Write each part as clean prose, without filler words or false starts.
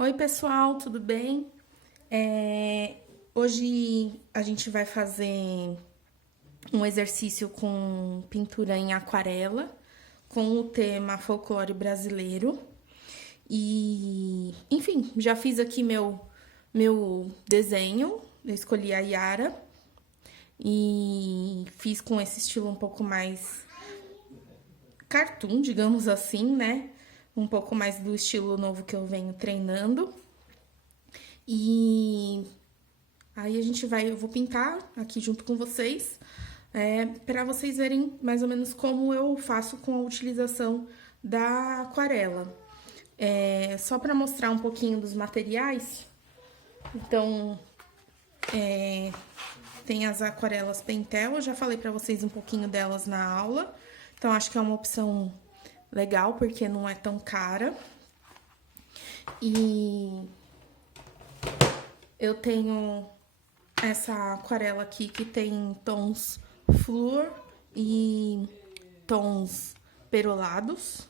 Oi, pessoal, tudo bem? Hoje a gente vai fazer um exercício com pintura em aquarela, com o tema folclore brasileiro. E, enfim, já fiz aqui meu desenho, eu escolhi a Yara e fiz com esse estilo um pouco mais cartoon, digamos assim, né? Um pouco mais do estilo novo que eu venho treinando. E aí eu vou pintar aqui junto com vocês, para vocês verem mais ou menos como eu faço com a utilização da aquarela. Só para mostrar um pouquinho dos materiais, então tem as aquarelas Pentel, eu já falei para vocês um pouquinho delas na aula, então acho que é uma opção legal porque não é tão cara. E eu tenho essa aquarela aqui que tem tons flúor e tons perolados.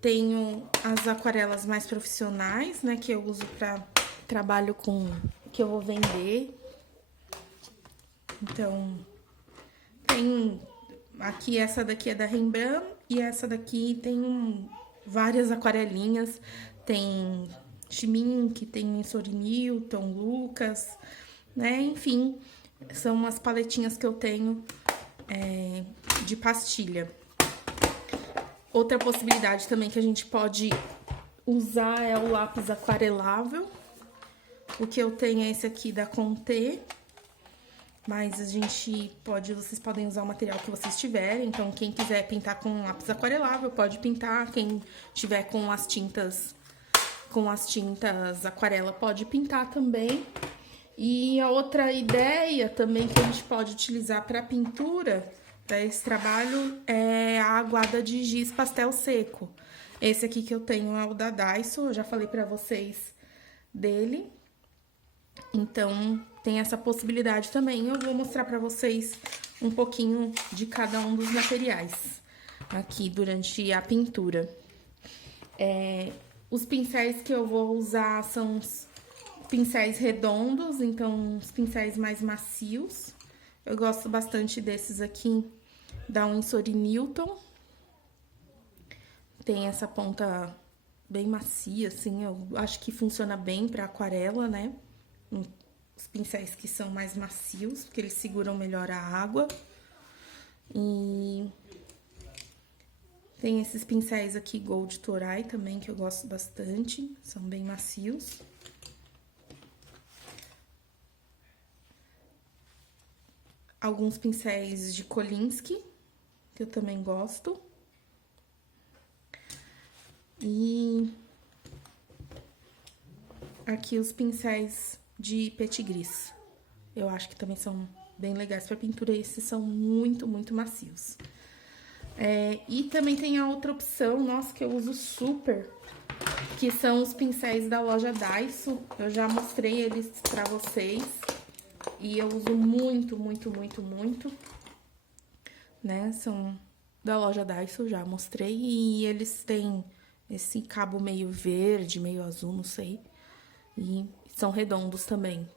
Tenho as aquarelas mais profissionais, né, que eu uso para trabalho com que eu vou vender. Então, tem aqui essa daqui é da Rembrandt e essa daqui tem várias aquarelinhas, tem Schmincke, tem Ensori Newton, Lucas, né? Enfim, são umas paletinhas que eu tenho de pastilha. Outra possibilidade também que a gente pode usar é o lápis aquarelável. O que eu tenho é esse aqui da Conté, mas vocês podem usar o material que vocês tiverem. Então, quem quiser pintar com lápis aquarelável, pode pintar. Quem tiver com as tintas aquarela, pode pintar também. E a outra ideia também que a gente pode utilizar para pintura, para esse trabalho, é a aguada de giz pastel seco. Esse aqui que eu tenho é o da Daiso, eu já falei para vocês dele. Então, tem essa possibilidade também. Eu vou mostrar para vocês um pouquinho de cada um dos materiais aqui durante a pintura. Os pincéis que eu vou usar são os pincéis redondos, então os pincéis mais macios. Eu gosto bastante desses aqui, da Ensori Newton. Tem essa ponta bem macia, assim, eu acho que funciona bem para aquarela, né? Os pincéis que são mais macios, porque eles seguram melhor a água. E tem esses pincéis aqui Gold Toray também, que eu gosto bastante, são bem macios. Alguns pincéis de Kolinsky, que eu também gosto. E aqui os pincéis de Petit Gris. Eu acho que também são bem legais para pintura, esses são muito, muito macios. E também tem a outra opção, nossa, que eu uso super, que são os pincéis da loja Daiso. Eu já mostrei eles para vocês. E eu uso muito, muito, muito, muito, né? São da loja Daiso, já mostrei. E eles têm esse cabo meio verde, meio azul, não sei. E são redondos também.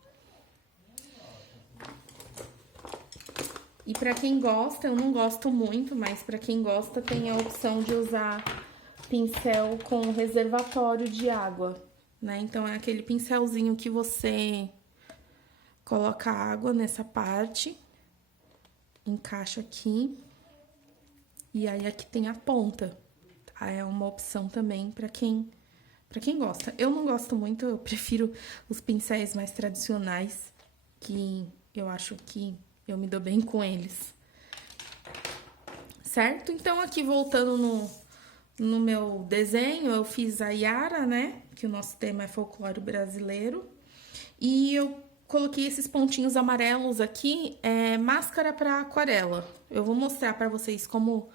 E pra quem gosta, eu não gosto muito, mas pra quem gosta tem a opção de usar pincel com reservatório de água, né? Então, é aquele pincelzinho que você coloca água nessa parte, encaixa aqui, e aí aqui tem a ponta, tá? É uma opção também para quem gosta. Eu não gosto muito, eu prefiro os pincéis mais tradicionais, que eu acho que eu me dou bem com eles. Certo? Então, aqui voltando no meu desenho, eu fiz a Yara, né? Que o nosso tema é folclore brasileiro. E eu coloquei esses pontinhos amarelos aqui, máscara para aquarela. Eu vou mostrar para vocês como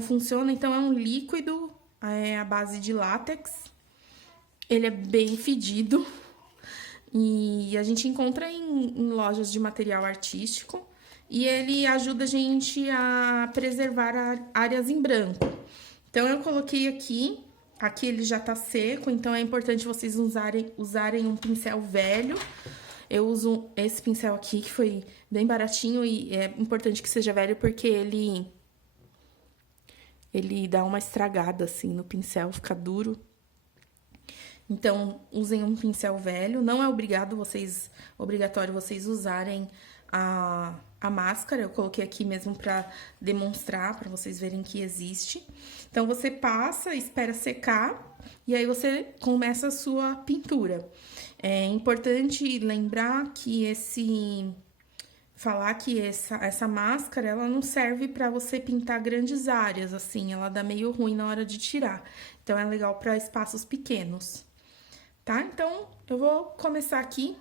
funciona. Então, é um líquido à base de látex. Ele é bem fedido. E a gente encontra em lojas de material artístico. e ele ajuda a gente a preservar áreas em branco. Então, eu coloquei aqui ele já tá seco, então é importante vocês usarem um pincel velho. Eu uso esse pincel aqui, que foi bem baratinho, e é importante que seja velho porque ele dá uma estragada, assim, no pincel, fica duro. Então, usem um pincel velho. Não é obrigatório vocês usarem a máscara. Eu coloquei aqui mesmo pra demonstrar, pra vocês verem que existe. Então, você passa, espera secar, e aí você começa a sua pintura. É importante lembrar que falar que essa máscara, ela não serve pra você pintar grandes áreas, assim, ela dá meio ruim na hora de tirar. Então, é legal pra espaços pequenos, tá? Então, eu vou começar aqui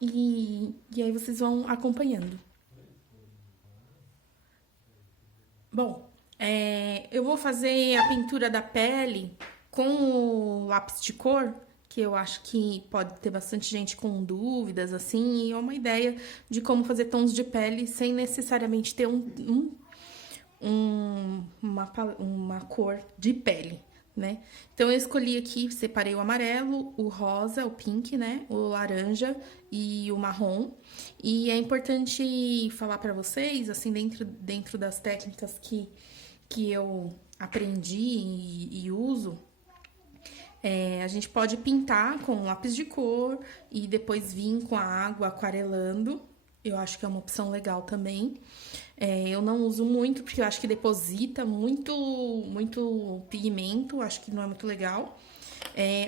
e aí vocês vão acompanhando. Bom, eu vou fazer a pintura da pele com o lápis de cor, que eu acho que pode ter bastante gente com dúvidas, assim, e é uma ideia de como fazer tons de pele sem necessariamente ter uma cor de pele, né? Então, eu escolhi aqui, separei o amarelo, o rosa, o pink, né? O laranja e o marrom. E é importante falar pra vocês, assim, dentro das técnicas que eu aprendi e uso, a gente pode pintar com lápis de cor e depois vir com a água aquarelando. Eu acho que é uma opção legal também. Eu não uso muito, porque eu acho que deposita muito pigmento, acho que não é muito legal.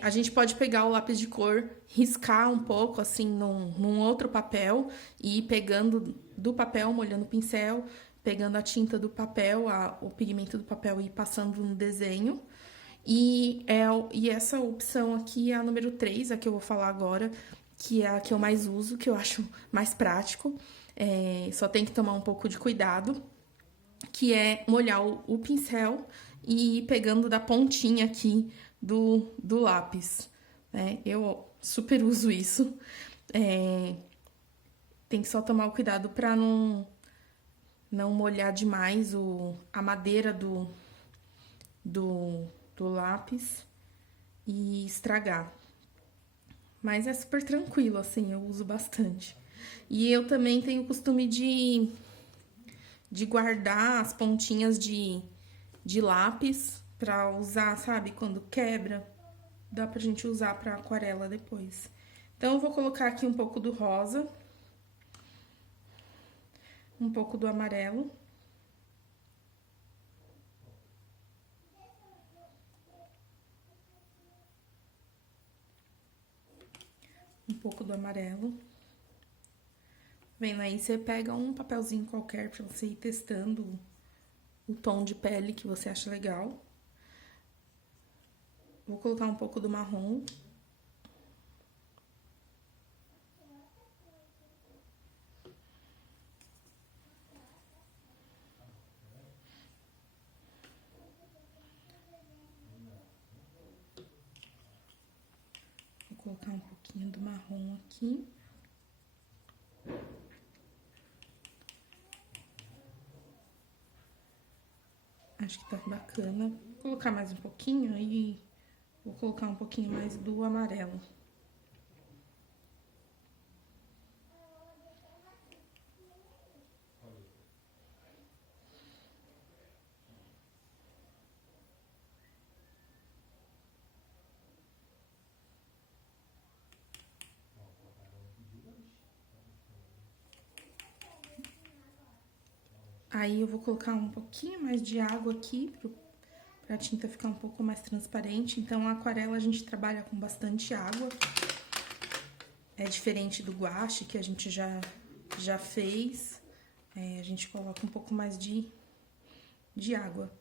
A gente pode pegar o lápis de cor, riscar um pouco, assim, num outro papel, e ir pegando do papel, molhando o pincel, pegando a tinta do papel, o pigmento do papel e ir passando no desenho. E essa opção aqui é a número 3, a que eu vou falar agora, que é a que eu mais uso, que eu acho mais prático. Só tem que tomar um pouco de cuidado, que é molhar o pincel e ir pegando da pontinha aqui do lápis. Eu super uso isso. Tem que só tomar o cuidado para não molhar demais a madeira do lápis e estragar. Mas é super tranquilo, assim, eu uso bastante. E eu também tenho o costume de guardar as pontinhas de lápis pra usar, sabe? Quando quebra, dá pra gente usar pra aquarela depois. Então, eu vou colocar aqui um pouco do rosa, um pouco do amarelo. Um pouco do amarelo. Vendo aí, você pega um papelzinho qualquer pra você ir testando o tom de pele que você acha legal. Vou colocar um pouco do marrom. Vou colocar um pouquinho do marrom aqui. Acho que tá bacana. Vou colocar mais um pouquinho e vou colocar um pouquinho mais do amarelo. Aí eu vou colocar um pouquinho mais de água aqui pra tinta ficar um pouco mais transparente. Então, a aquarela a gente trabalha com bastante água. É diferente do guache, que a gente já fez. A gente coloca um pouco mais de água.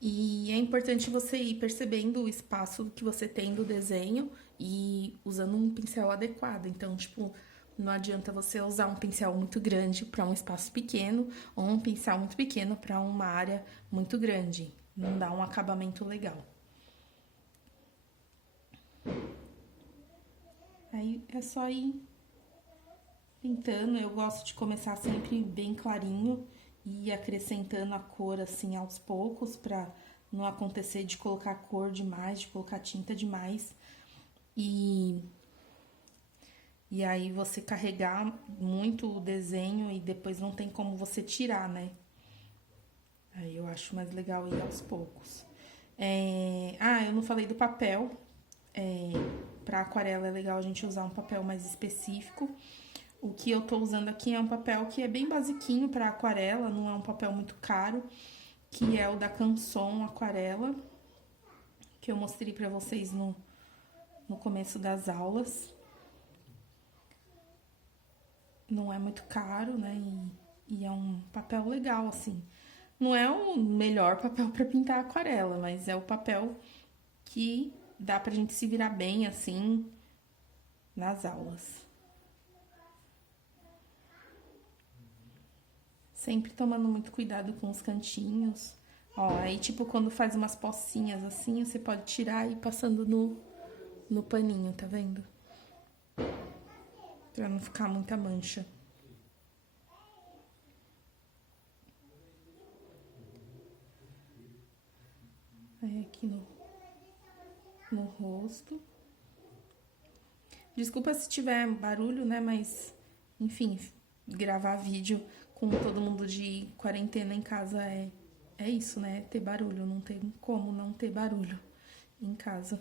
E é importante você ir percebendo o espaço que você tem do desenho e usando um pincel adequado. Então, tipo, não adianta você usar um pincel muito grande para um espaço pequeno ou um pincel muito pequeno para uma área muito grande. Não dá um acabamento legal. Aí é só ir pintando. Eu gosto de começar sempre bem clarinho e ir acrescentando a cor assim aos poucos, pra não acontecer de colocar cor demais, de colocar tinta demais. E aí você carregar muito o desenho e depois não tem como você tirar, né? Aí eu acho mais legal ir aos poucos. Eu não falei do papel. Para aquarela é legal a gente usar um papel mais específico. O que eu tô usando aqui é um papel que é bem basiquinho para aquarela, não é um papel muito caro, que é o da Canson Aquarela, que eu mostrei para vocês no começo das aulas. Não é muito caro, né? E é um papel legal, assim. Não é o melhor papel para pintar aquarela, mas é o papel que dá pra gente se virar bem, assim, nas aulas. Sempre tomando muito cuidado com os cantinhos. Ó, aí tipo quando faz umas pocinhas assim, você pode tirar e ir passando no paninho, tá vendo? Pra não ficar muita mancha. Aí aqui no rosto. Desculpa se tiver barulho, né? Mas, enfim, gravar vídeo com todo mundo de quarentena em casa é isso, né? Ter barulho. Não tem como não ter barulho em casa.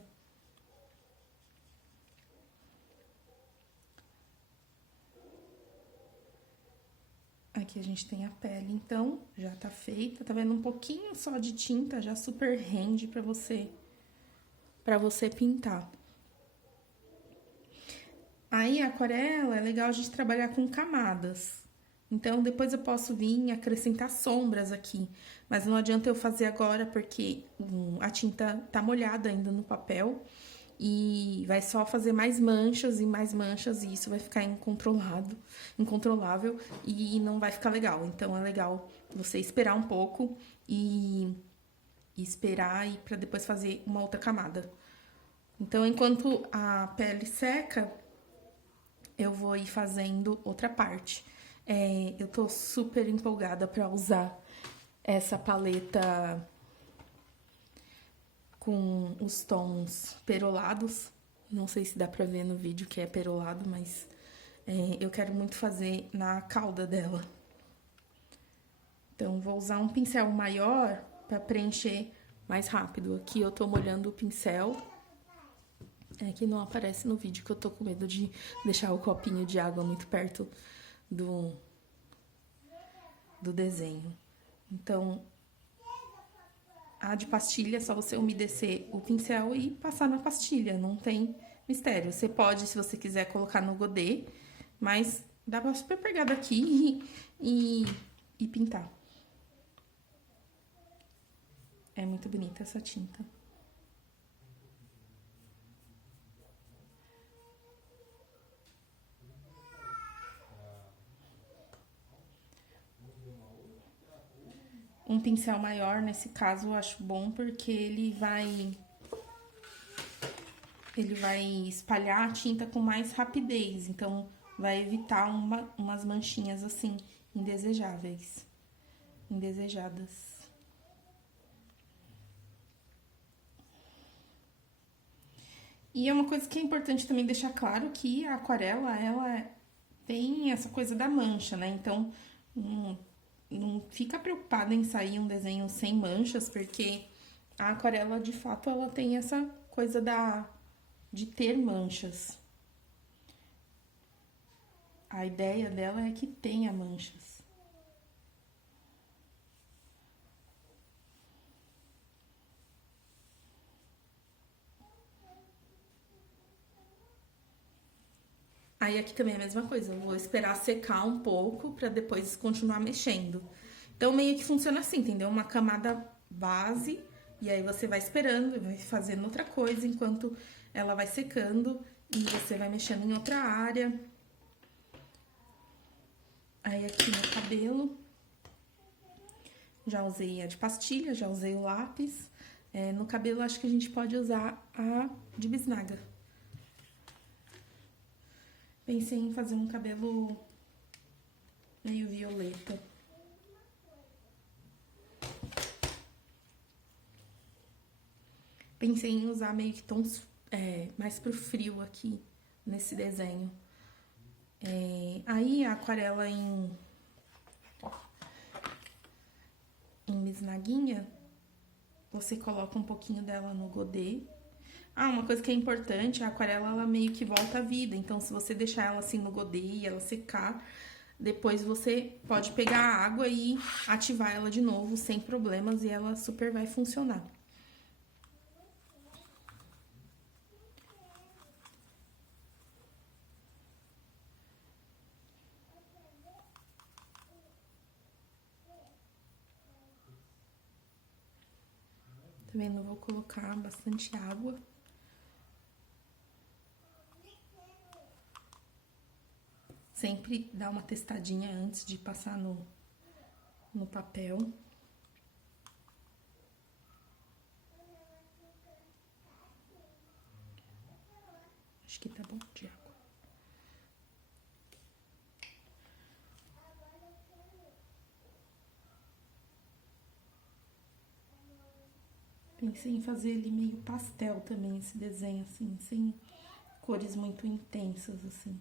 Aqui a gente tem a pele, então, já tá feita. Tá vendo? Um pouquinho só de tinta já super rende pra você pintar. Aí, a aquarela é legal a gente trabalhar com camadas. Então, depois eu posso vir e acrescentar sombras aqui. Mas não adianta eu fazer agora, porque a tinta tá molhada ainda no papel. E vai só fazer mais manchas, e isso vai ficar incontrolável, e não vai ficar legal. Então, é legal você esperar um pouco e esperar e para depois fazer uma outra camada. Então, enquanto a pele seca, eu vou ir fazendo outra parte. Eu tô super empolgada para usar essa paleta com os tons perolados. Não sei se dá pra ver no vídeo que é perolado, mas eu quero muito fazer na cauda dela. Então, vou usar um pincel maior pra preencher mais rápido. Aqui eu tô molhando o pincel. Que não aparece no vídeo, que eu tô com medo de deixar o copinho de água muito perto do desenho. Então, a de pastilha é só você umedecer o pincel e passar na pastilha, não tem mistério. Você pode, se você quiser, colocar no godê, mas dá pra super pegar daqui e pintar. É muito bonita essa tinta. Um pincel maior, nesse caso, eu acho bom porque ele vai espalhar a tinta com mais rapidez, então vai evitar umas manchinhas assim indesejáveis, indesejadas. E é uma coisa que é importante também deixar claro que a aquarela, ela tem essa coisa da mancha, né? Então, não fica preocupada em sair um desenho sem manchas, porque a aquarela, de fato, ela tem essa coisa de ter manchas. A ideia dela é que tenha manchas. Aí aqui também é a mesma coisa, eu vou esperar secar um pouco pra depois continuar mexendo. Então meio que funciona assim, entendeu? Uma camada base, e aí você vai esperando, vai fazendo outra coisa enquanto ela vai secando e você vai mexendo em outra área. Aí aqui no cabelo, já usei a de pastilha, já usei o lápis. No cabelo acho que a gente pode usar a de bisnaga. Pensei em fazer um cabelo meio violeta. Pensei em usar meio que tons mais pro frio aqui, nesse desenho. Aí a aquarela em bisnaguinha, você coloca um pouquinho dela no godê. Uma coisa que é importante, a aquarela ela meio que volta à vida, então se você deixar ela assim no godê e ela secar, depois você pode pegar a água e ativar ela de novo sem problemas e ela super vai funcionar. Tá vendo? Eu vou colocar bastante água. Sempre dá uma testadinha antes de passar no papel. Acho que tá bom de água. Pensei em fazer ele meio pastel também, esse desenho, assim, sem cores muito intensas, assim.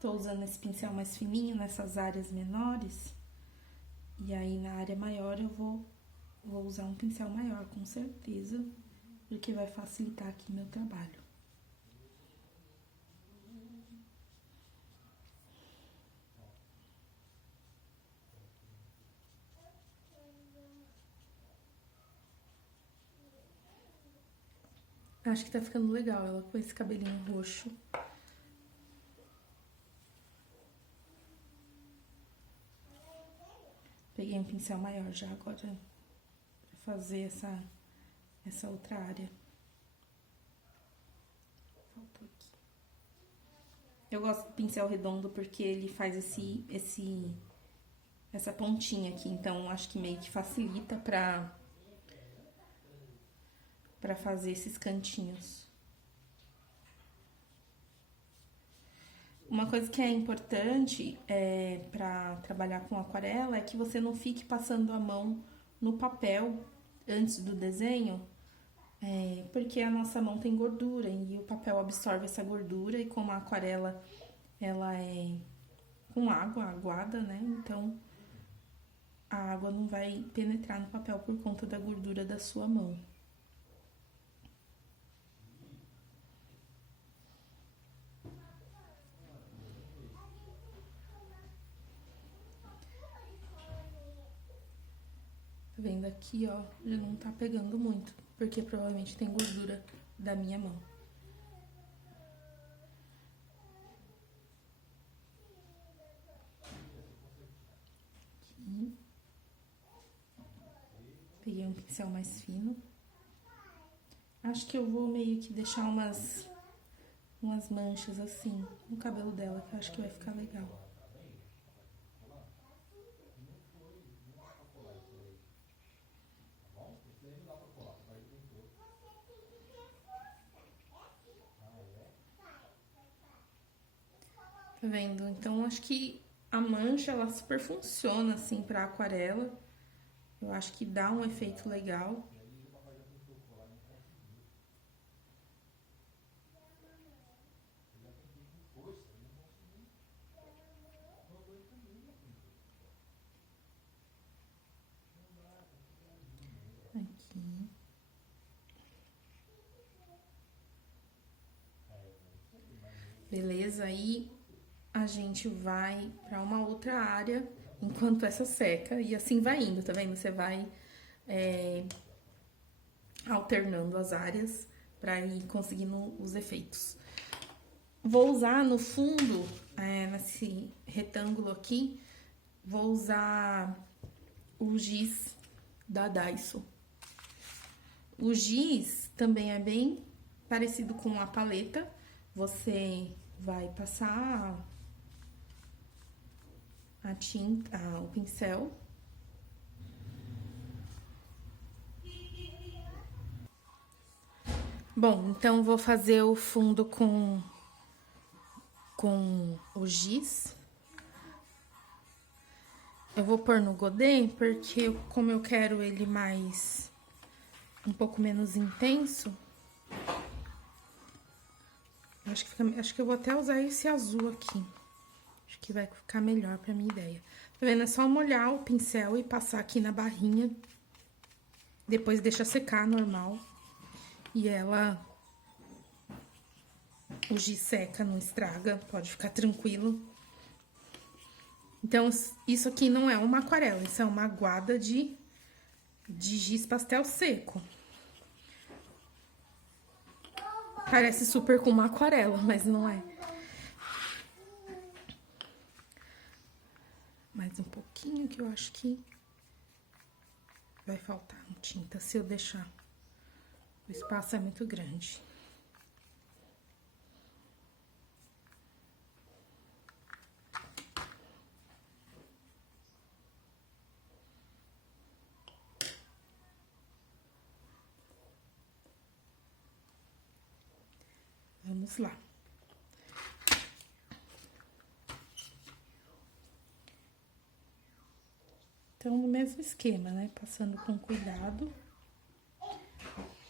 Tô usando esse pincel mais fininho nessas áreas menores. E aí, na área maior, eu vou usar um pincel maior, com certeza, porque vai facilitar aqui meu trabalho. Acho que tá ficando legal ela com esse cabelinho roxo. Peguei um pincel maior já agora pra fazer essa outra área. Faltou aqui. Eu gosto do pincel redondo porque ele faz essa pontinha aqui, então acho que meio que facilita pra fazer esses cantinhos. Uma coisa que é importante para trabalhar com aquarela é que você não fique passando a mão no papel antes do desenho, porque a nossa mão tem gordura e o papel absorve essa gordura, e como a aquarela ela é com água, aguada, né? Então a água não vai penetrar no papel por conta da gordura da sua mão. Tá vendo aqui, ó, já não tá pegando muito, porque provavelmente tem gordura da minha mão. Aqui. Peguei um pincel mais fino. Acho que eu vou meio que deixar umas manchas assim no cabelo dela, que eu acho que vai ficar legal. Tá vendo? Então, acho que a mancha, ela super funciona, assim, pra aquarela. Eu acho que dá um efeito legal. Aqui. Beleza? Aí a gente vai pra uma outra área enquanto essa seca, e assim vai indo, tá vendo? Você vai alternando as áreas pra ir conseguindo os efeitos. Vou usar no fundo, nesse retângulo aqui, vou usar o giz da Daiso. O giz também é bem parecido com a paleta. Você vai passar a tinta, o pincel. Bom, então vou fazer o fundo com o giz. Eu vou pôr no godê, porque como eu quero ele mais... um pouco menos intenso... Acho que eu vou até usar esse azul aqui. Acho que vai ficar melhor pra minha ideia. Tá vendo? É só molhar o pincel e passar aqui na barrinha. Depois deixa secar normal. E ela... o giz seca, não estraga, pode ficar tranquilo. Então, isso aqui não é uma aquarela, isso é uma aguada de giz pastel seco. Parece super com uma aquarela, mas não é. Mais um pouquinho, que eu acho que vai faltar tinta se eu deixar. O espaço é muito grande. Vamos lá. Então, no mesmo esquema, né? Passando com cuidado.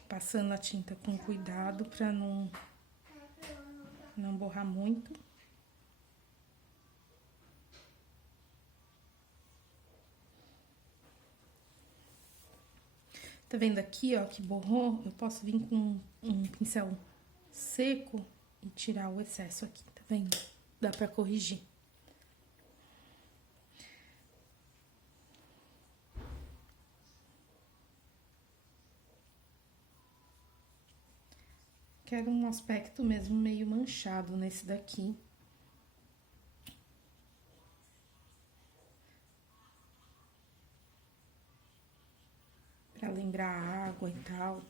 Passando a tinta com cuidado pra não borrar muito. Tá vendo aqui, ó, que borrou? Eu posso vir com um pincel seco e tirar o excesso aqui, tá vendo? Dá pra corrigir. Quero um aspecto mesmo meio manchado nesse daqui. Pra lembrar a água e tal.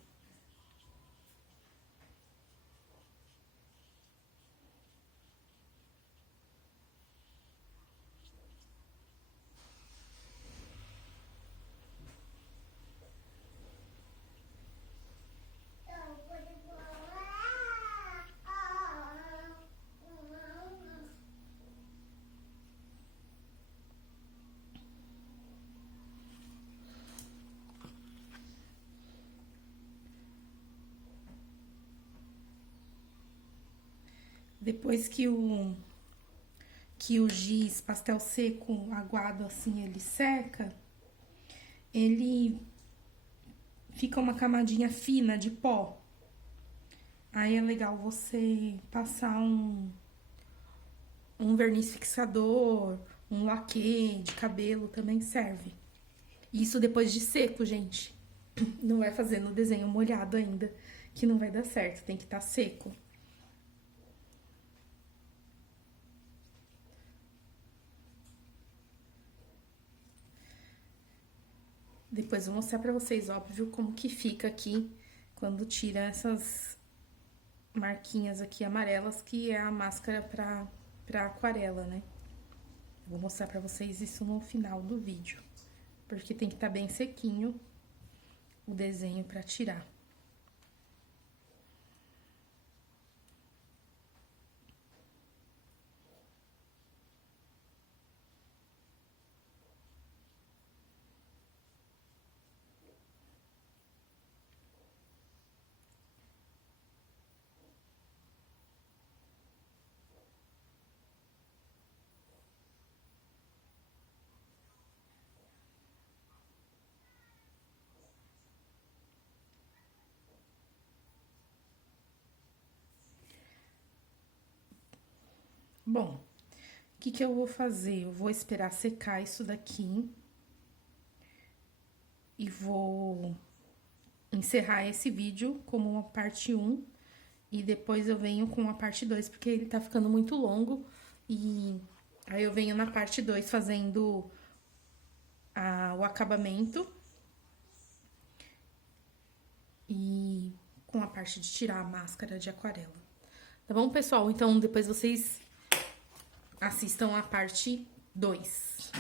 Depois que o giz pastel seco aguado assim, ele seca, ele fica uma camadinha fina de pó. Aí é legal você passar um verniz fixador, um laque de cabelo também serve. Isso depois de seco, gente. Não vai fazer no desenho molhado ainda, que não vai dar certo, tem que estar seco. Depois eu vou mostrar pra vocês, óbvio, como que fica aqui quando tira essas marquinhas aqui amarelas, que é a máscara pra aquarela, né? Eu vou mostrar pra vocês isso no final do vídeo, porque tem que estar bem sequinho o desenho pra tirar. Bom, o que eu vou fazer? Eu vou esperar secar isso daqui e vou encerrar esse vídeo como uma parte 1 e depois eu venho com a parte 2, porque ele tá ficando muito longo e aí eu venho na parte 2 fazendo o acabamento e com a parte de tirar a máscara de aquarela. Tá bom, pessoal? Então, depois vocês assistam a parte 2.